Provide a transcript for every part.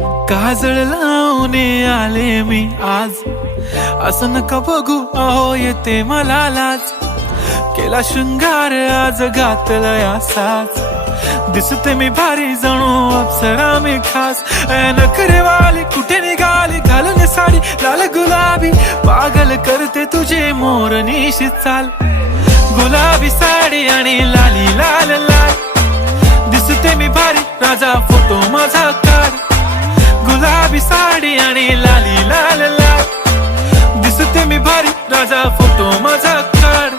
काजळ लावून आले मी आज, असं नका बघू अहो येते मला लाज. केला शृंगार आज घातला साज, दिसते मी भारी जणू अप्सरा मी खास. नखरेवाली कुठे निघाली घालून साडी लाल गुलाबी, पागल करते तुझे मोरनीशी चाल. गुलाबी साडी आणि लाली लाल लाल, दिसते मी भारी राजा फोटो माझा काढ. गुलाबी साडी आणि लाली लाल लाल, दिसते मी भारी राजा फोटो माझा काढ.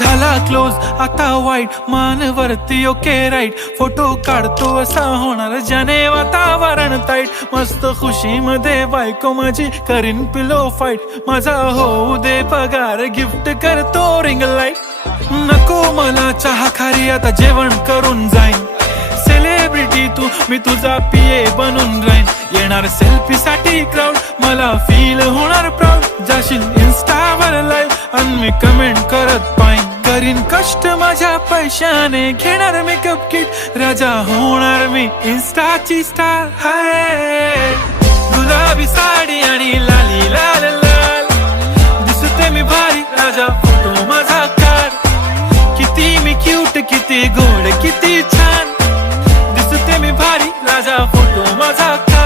झाला क्लोज आता वाईट, मान वरती ओके राईट. फोटो काढतो असा होणार ज्याने वातावरण ताईट. मस्त खुशी मध्ये बायको माझी करीन पिलो फाईट. माझा होऊ दे पगार गिफ्ट करतो रिंग लाईट. नको मला चहा खारी आता जेवण करून जाईन. सेलिब्रिटी तू मी तुझा पिये बनून राहीन. येणार सेल्फी साठी क्राऊड मला फील होणार प्राऊड. जाशील इन्स्टावर लाईव्ह आणि मी कमेंट करत पाईन. करीन कष्ट माझ्या पैशाने घेणार मेकअप किट. राजा होणार मी इन्स्टाची स्टार. हाय गुलाबी साडी आणि लाली लाल लाल, दिसते मी भारी राजा फोटो माझा काढ. किती मी क्यूट किती गोड किती छान, दिसते मी भारी राजा फोटो माझा काढ.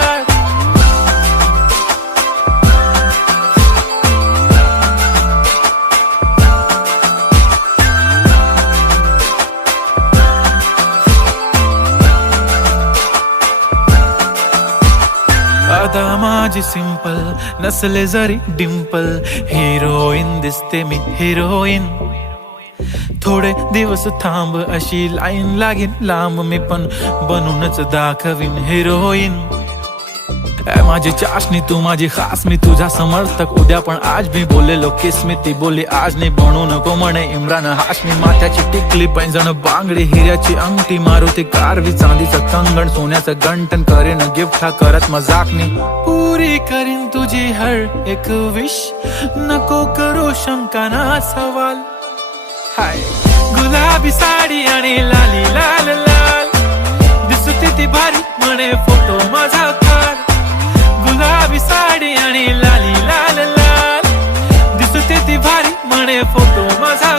अदा माझी सिंपल नसले जरी डिंपल, हिरोईन दिसते मी हिरोईन. थोडे दिवस थांब अशी लाईन लागेल लांब, मी पण बनूनच दाखवीन हिरोईन. माझी चाशनी तू माझी खास, मी तुझा समर्थक उद्या पण आज मी बोललेलो किस मी. ती बोलली आज नाही बनू नको म्हणे इम्रान हाशमी. माथ्याची टिकली पैंजण बांगडी हिऱ्याची अंगठी, मारुती कारवी चांदीचं कंगण सोन्याचं गंटन. करेन गिफ्ट हा करत मजाकनी, पुरी करीन तुझी हर एक विश. नको करू शंका ना सवाल. हाय गुलाबी साडी आणि लाली लाल लाल, दिसते ती भारी म्हणे फोटो माझा काढ. गुलाबी साडी आणि लाली लाल लाल, दिसते ती भारी म्हणे फोटो माझा.